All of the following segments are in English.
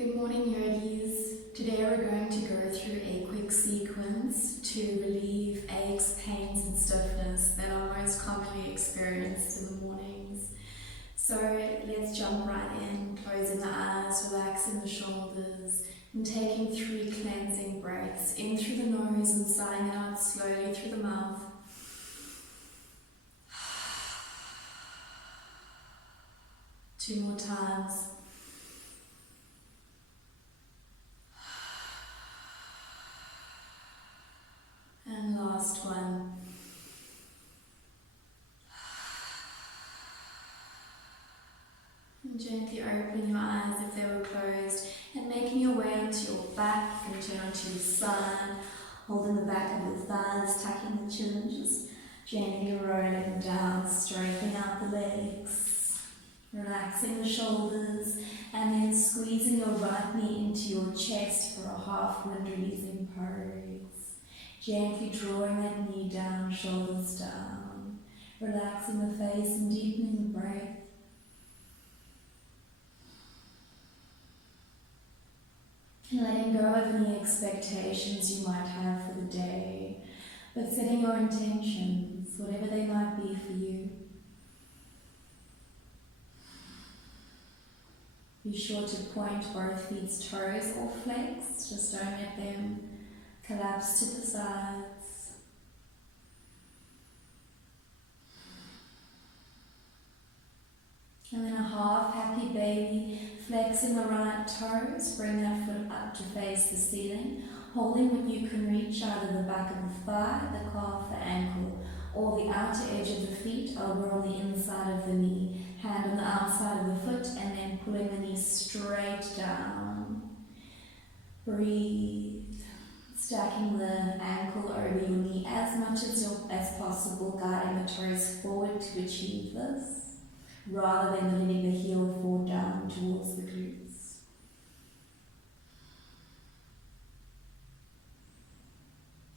Good morning, yogis. Today we're going to go through a quick sequence to relieve aches, pains, and stiffness that are most commonly experienced in the mornings. So let's jump right in, closing the eyes, relaxing the shoulders, and taking 3 cleansing breaths in through the nose and sighing it out slowly through the mouth. Two more times. And last one. And gently opening your eyes if they were closed and making your way onto your back. You can turn onto your side, holding the back of your thighs, tucking the chin, just gently rolling down, straightening out the legs, relaxing the shoulders, and then squeezing your right knee into your chest for a half wind releasing pose. Gently drawing that knee down, shoulders down, relaxing the face and deepening the breath. And letting go of any expectations you might have for the day, but setting your intentions, whatever they might be for you. Be sure to point both feet's toes or flex, just don't let them collapse to the sides. And then a half happy baby, flexing the right toes, bring that foot up to face the ceiling, holding what you can reach out of the back of the thigh, the calf, the ankle, or the outer edge of the feet over on the inside of the knee, hand on the outside of the foot, and then pulling the knee straight down. Breathe. Stacking the ankle over your knee as much as possible, guiding the toes forward to achieve this, rather than letting the heel fall down towards the glutes.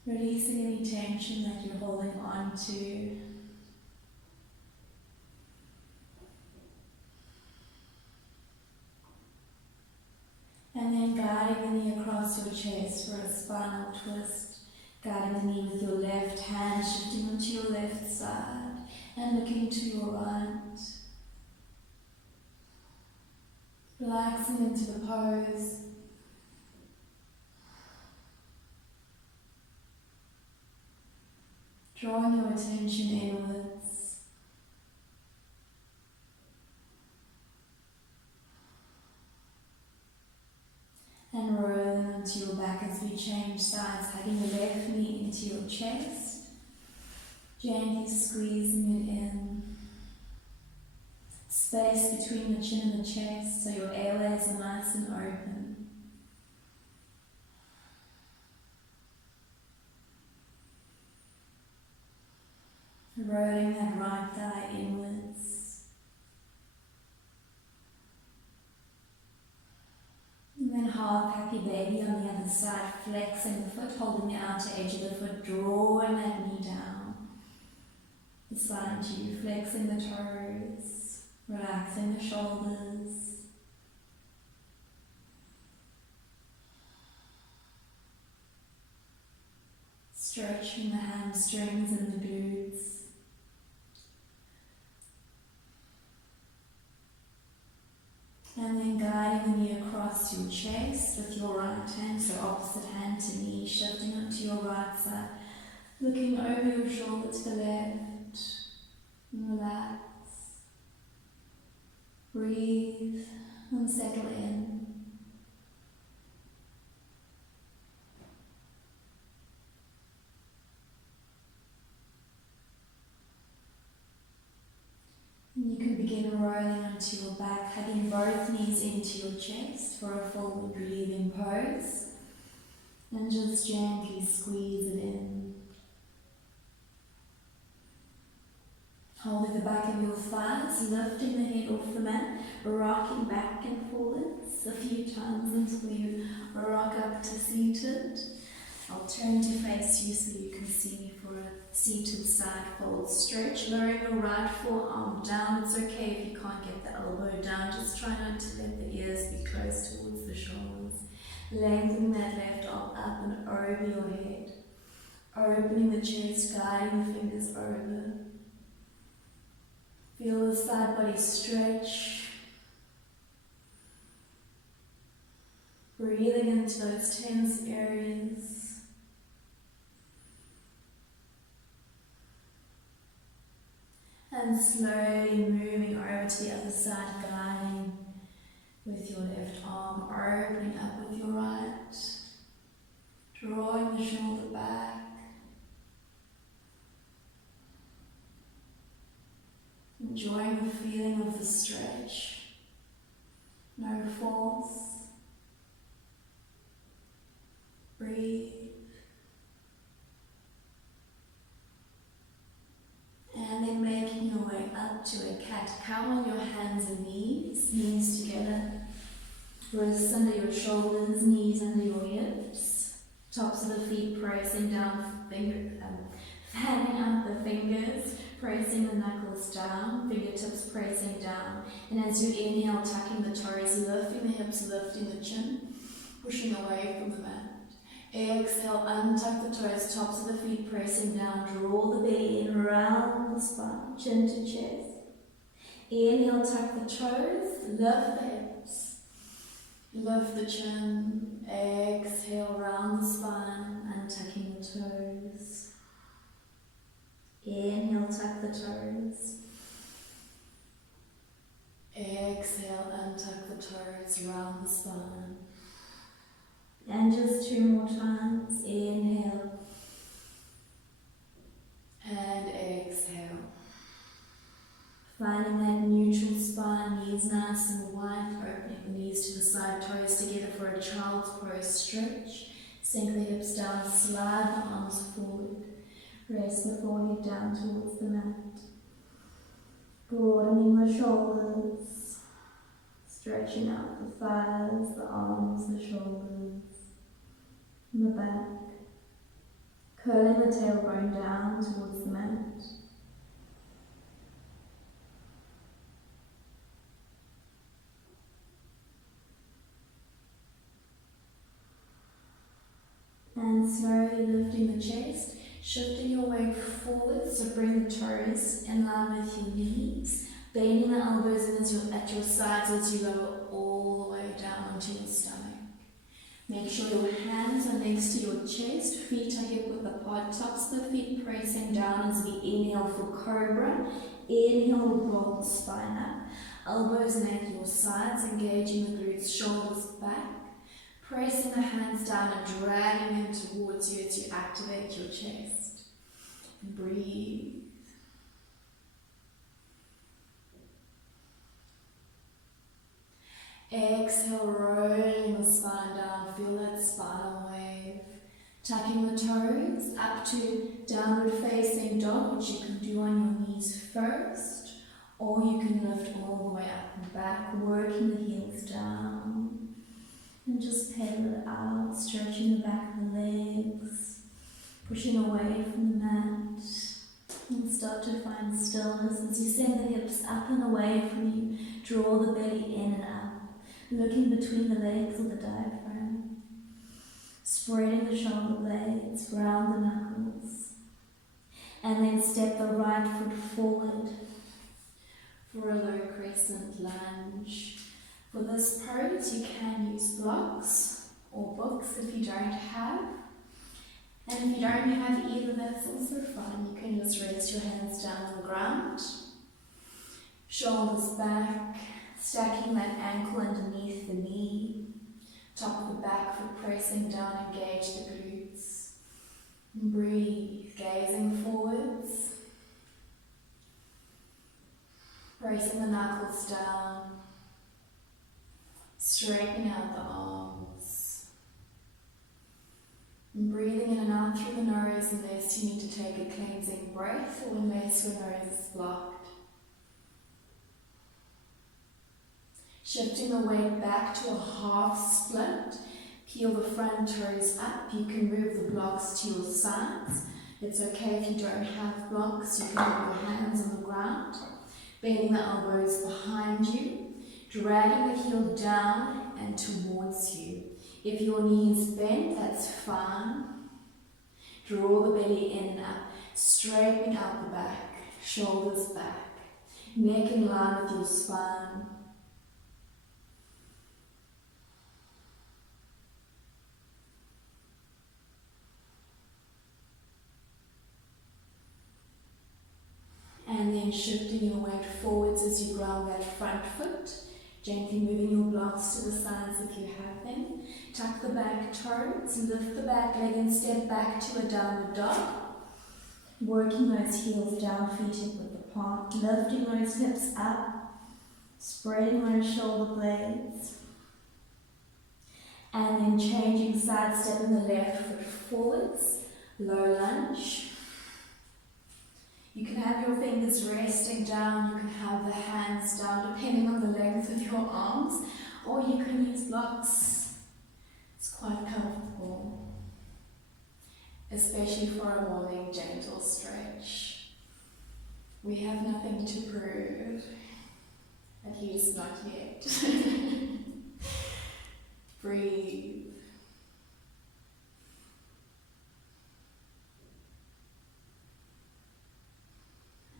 Releasing any tension that you're holding on to. And then guiding the knee across your chest for a spinal twist. Guiding the knee with your left hand, shifting onto your left side and looking to your right. Relaxing into the pose. Drawing your attention inwards. And rolling onto your back as we change sides, hugging the left knee into your chest, gently squeezing it in. Space between the chin and the chest so your airways are nice and open. Rolling that right thigh inwards. And then half happy baby on the other side, flexing the foot, holding the outer edge of the foot, drawing that knee down beside you, flexing the toes, relaxing the shoulders. Stretching the hamstrings and the glutes. And then guiding the knee across your chest with your right hand, so opposite hand to knee, shifting onto your right side, looking over your shoulder to the left, and relax. Breathe and settle in. And you can begin rolling onto your back, hugging both knees into your chest for a forward relieving pose. And just gently squeeze it in. Holding the back of your thighs, lifting the head off the mat, rocking back and forwards a few times until you rock up to seated. I'll turn to face you so you can see me for a seated side fold stretch. Lowering your right forearm down. It's okay if you can't get the elbow down. Just try not to let the ears be close towards the shoulder. over your head. Opening the chest, guiding the fingers over. Feel the side body stretch. Breathing into those tense areas. And slowly moving over to the other side, guiding with your left arm, opening up with your right, drawing the shoulder back. Enjoying the feeling of the stretch. No force. Breathe. And then making your way up to a cat-cow on your hands and knees together. Wrists under your shoulders, knees under your hips. Tops of the feet pressing down, fanning out the fingers, pressing the knuckles down, fingertips pressing down. And as you inhale, tucking the toes, lifting the hips, lifting the chin, pushing away from the mat. Exhale, untuck the toes, tops of the feet pressing down, draw the belly in, round the spine, chin to chest. Inhale, tuck the toes, lift the hips, lift the chin. Exhale, round the spine, untucking the toes. Inhale, tuck the toes. Exhale, untuck the toes, round the spine. And just 2 more times. Inhale. And exhale. Finding that neutral spine, knees nice and wide, opening the knees to the side, toes together for a child's pose stretch. Sink the hips down, slide the arms forward. Rest the forehead down towards the mat. Broadening the shoulders. Stretching out the thighs, the arms, the shoulders. And the back, curling the tailbone down towards the mat. And slowly lifting the chest, shifting your weight forward, so bring the toes in line with your knees, bending the elbows in as you're at your sides as you lower all the way down onto your stomach. Make sure your hands are next to your chest, feet are hip width apart, tops of the feet pressing down as we inhale for cobra. Inhale, roll the spine up, elbows in at your sides, engaging the glutes, shoulders back, pressing the hands down and dragging them towards you as you activate your chest. And breathe. Exhale, rolling the spine down, feel that spinal wave. Tucking the toes up to downward facing dog, which you can do on your knees first, or you can lift all the way up and back, working the heels down. And just pedal it out, stretching the back of the legs, pushing away from the mat. And start to find stillness as you send the hips up and away from you. Draw the belly in and up. Looking between the legs or the diaphragm, spreading the shoulder blades, round the knuckles, and then step the right foot forward for a low crescent lunge. For this pose, you can use blocks or books if you don't have, and if you don't have either, that's also fine. You can just rest your hands down on the ground, shoulders back, stacking that ankle underneath the knee, top of the back foot pressing down, engage the glutes. And breathe, gazing forwards, pressing the knuckles down, straightening out the arms. And breathing in and out through the nose unless you need to take a cleansing breath or unless your nose is blocked. Shifting the weight back to a half split. Peel the front toes up. You can move the blocks to your sides. It's okay if you don't have blocks. You can have your hands on the ground. Bending the elbows behind you. Dragging the heel down and towards you. If your knee is bent, that's fine. Draw the belly in and up, straightening out the back, shoulders back, neck in line with your spine. And then shifting your weight forwards as you ground that front foot, gently moving your blocks to the sides if you have them. Tuck the back toes, lift the back leg and step back to a downward dog. Working those heels down, feet hip width apart, lifting those hips up, spreading those shoulder blades. And then changing side, stepping the left foot forwards, low lunge. You can have your fingers resting down, you can have the hands down depending on the length of your arms, or you can use blocks. It's quite comfortable, especially for a morning gentle stretch. We have nothing to prove, at least not yet. Breathe.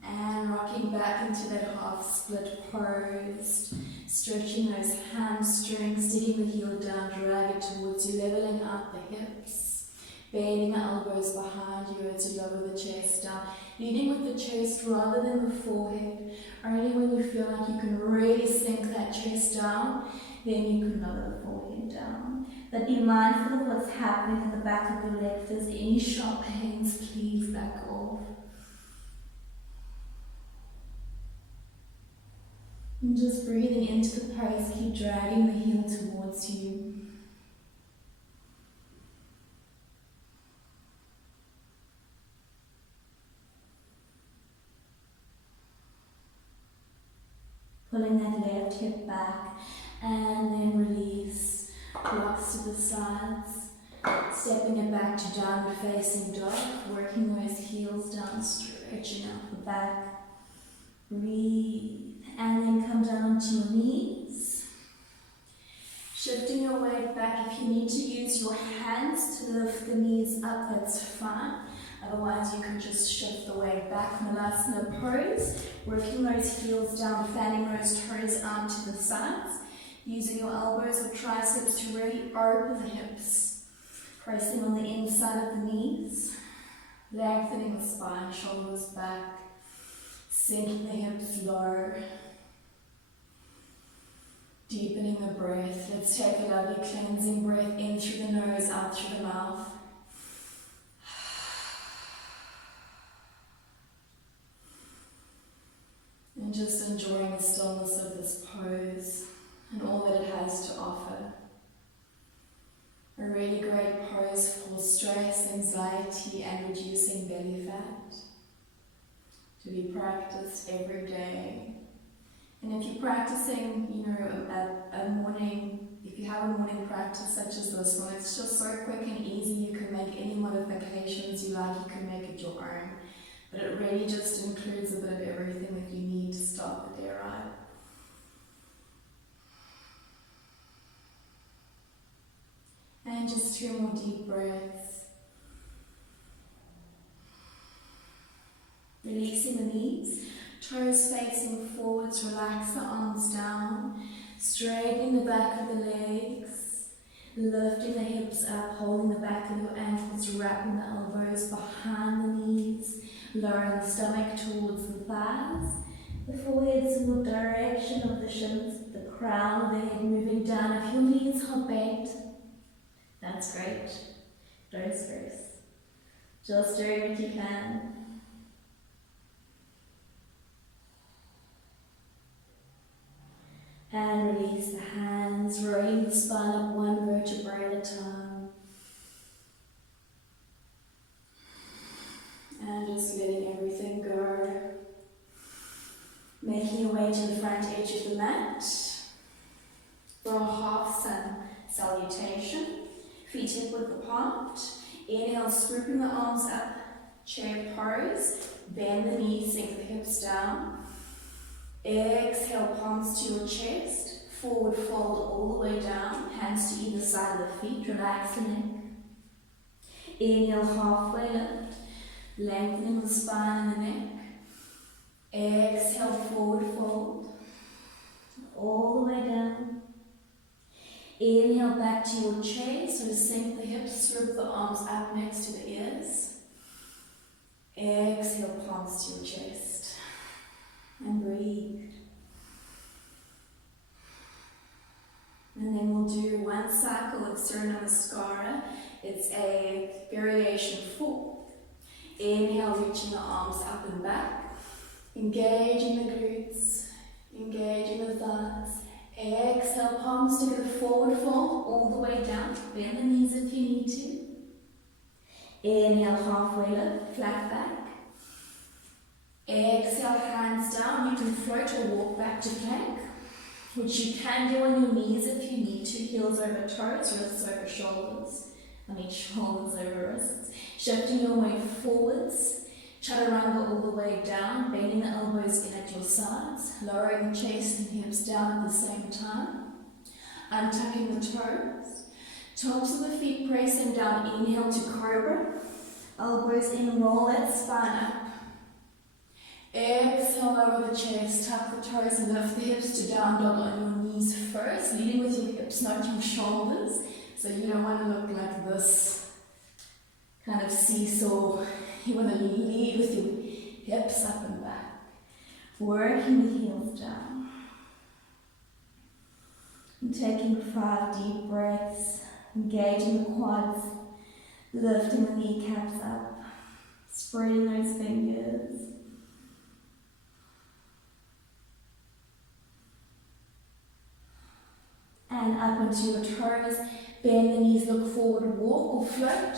And rocking back into that half split pose, stretching those hamstrings, digging the heel down, drag it towards you, leveling out the hips, bending the elbows behind you as you lower the chest down, leading with the chest rather than the forehead. Only when you feel like you can really sink that chest down, then you can lower the forehead down. But be mindful of what's happening at the back of your leg. If there's any sharp pains, please back off. And just breathing into the pose, keep dragging the heel towards you. Pulling that left hip back and then release, blocks to the sides, stepping it back to downward facing dog, working those heels down, stretching out the back. Breathe. And then come down to your knees. Shifting your weight back. If you need to use your hands to lift the knees up, that's fine. Otherwise, you can just shift the weight back. Malasana pose. Working those heels down, fanning those toes out to the sides. Using your elbows or triceps to really open the hips. Pressing on the inside of the knees. Lengthening the spine, shoulders back. Sinking the hips low. Deepening the breath. Let's take a lovely cleansing breath in through the nose, out through the mouth. And just enjoying the stillness of this pose and all that it has to offer. A really great pose for stress, anxiety, and reducing belly fat. To be practiced every day. And if you're practicing, if you have a morning practice such as this one, it's just so quick and easy, you can make any modifications you like, you can make it your own. But it really just includes a bit of everything that you need to start the day right. And just 2 more deep breaths. Releasing the knees. Toes facing forwards, relax the arms down, straightening the back of the legs, lifting the hips up, holding the back of your ankles, wrapping the elbows behind the knees, lowering the stomach towards the thighs, the forehead's in the direction of the shins, the crown of the head moving down. If your knees are bent, that's great, don't stress, just do what you can. And release the hands, rolling the spine up 1 vertebra at a time. And just letting everything go. Making your way to the front edge of the mat. For a half sun salutation. Feet hip width apart. Inhale, scooping the arms up. Chair pose. Bend the knees, sink the hips down. Exhale, palms to your chest, forward fold all the way down, hands to either side of the feet, relax the neck. Inhale, halfway lift, lengthening the spine and the neck. Exhale, forward fold, all the way down. Inhale, back to your chest, so sink the hips, swoop the arms up next to the ears. Exhale, palms to your chest, and breathe. And then we'll do one cycle of Surya Namaskara. It's a variation 4. Inhale, reaching the arms up and back. Engaging the glutes, engaging the thighs. Exhale, palms together, forward fold, all the way down. Bend the knees if you need to. Inhale, halfway lift, flat back. Exhale, hands down. You can float or walk back to plank, which you can do on your knees if you need to. Heels over toes, wrists over shoulders. Shoulders over wrists. Shifting your weight forwards. Chaturanga all the way down, bending the elbows in at your sides, lowering the chest and hips down at the same time. Untucking the toes. Tops of the feet pressing down. Inhale to cobra. Elbows in, roll that spine up. Exhale, lower the chest, tuck the toes and lift the hips to down dog on your knees first, leading with your hips, not your shoulders. So you don't want to look like this kind of seesaw. You want to lead with your hips up and back. Working the heels down. And taking 5 deep breaths, engaging the quads, lifting the kneecaps up, spreading those fingers. And up onto your toes, bend the knees, look forward, walk or float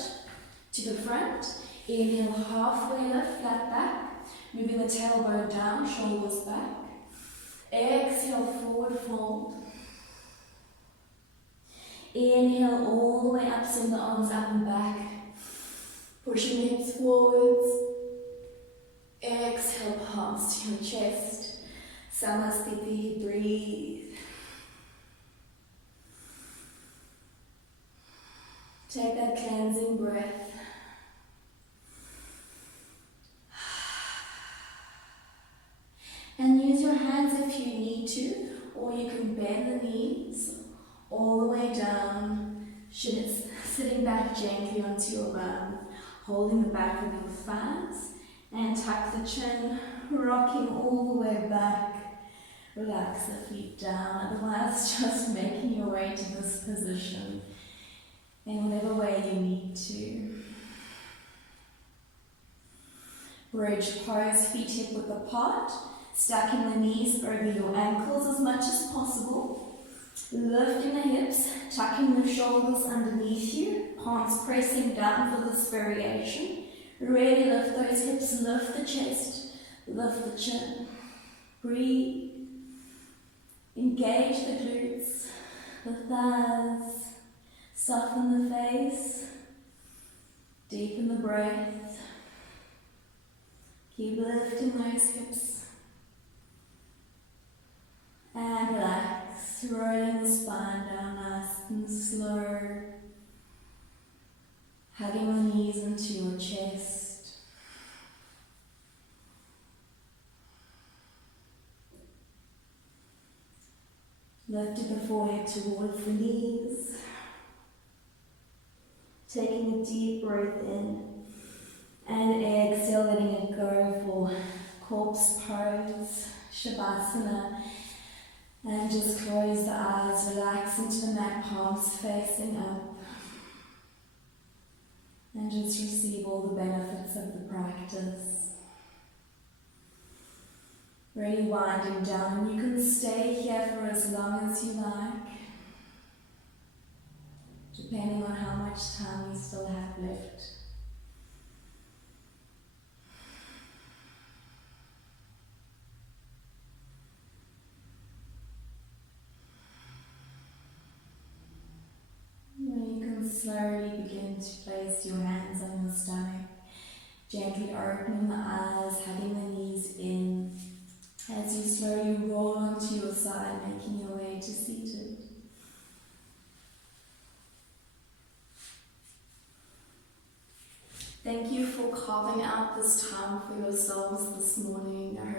to the front. Inhale, halfway lift, flat back, moving the tailbone down, shoulders back. Exhale, forward fold. Inhale, all the way up, send the arms up and back. Pushing the hips forwards. Exhale, palms to your chest. Samasthiti, breathe. Take that cleansing breath. And use your hands if you need to, or you can bend the knees all the way down, sitting back gently onto your bum, holding the back of your thighs, and tuck the chin, rocking all the way back. Relax the feet down, otherwise just making your way to this position in whatever way you need to. Bridge pose, feet hip width apart, stacking the knees over your ankles as much as possible. Lifting the hips, tucking the shoulders underneath you, palms pressing down for this variation. Really lift those hips, lift the chest, lift the chin. Breathe. Engage the glutes, the thighs. Soften the face, deepen the breath, keep lifting those hips, and relax, rolling the spine down nice and slow, hugging the knees into your chest. Lifting the forehead towards the knees. Taking a deep breath in and exhale, letting it go for corpse pose, shavasana, and just close the eyes, relax into the mat, palms facing up, and just receive all the benefits of the practice. Really winding down, and you can stay here for as long as you like, depending on how much time you still have left. Then you can slowly begin to place your hands on your stomach, gently opening the eyes, hugging the knees in, as you slowly roll onto your side, making your way to seated. Thank you for carving out this time for yourselves this morning. I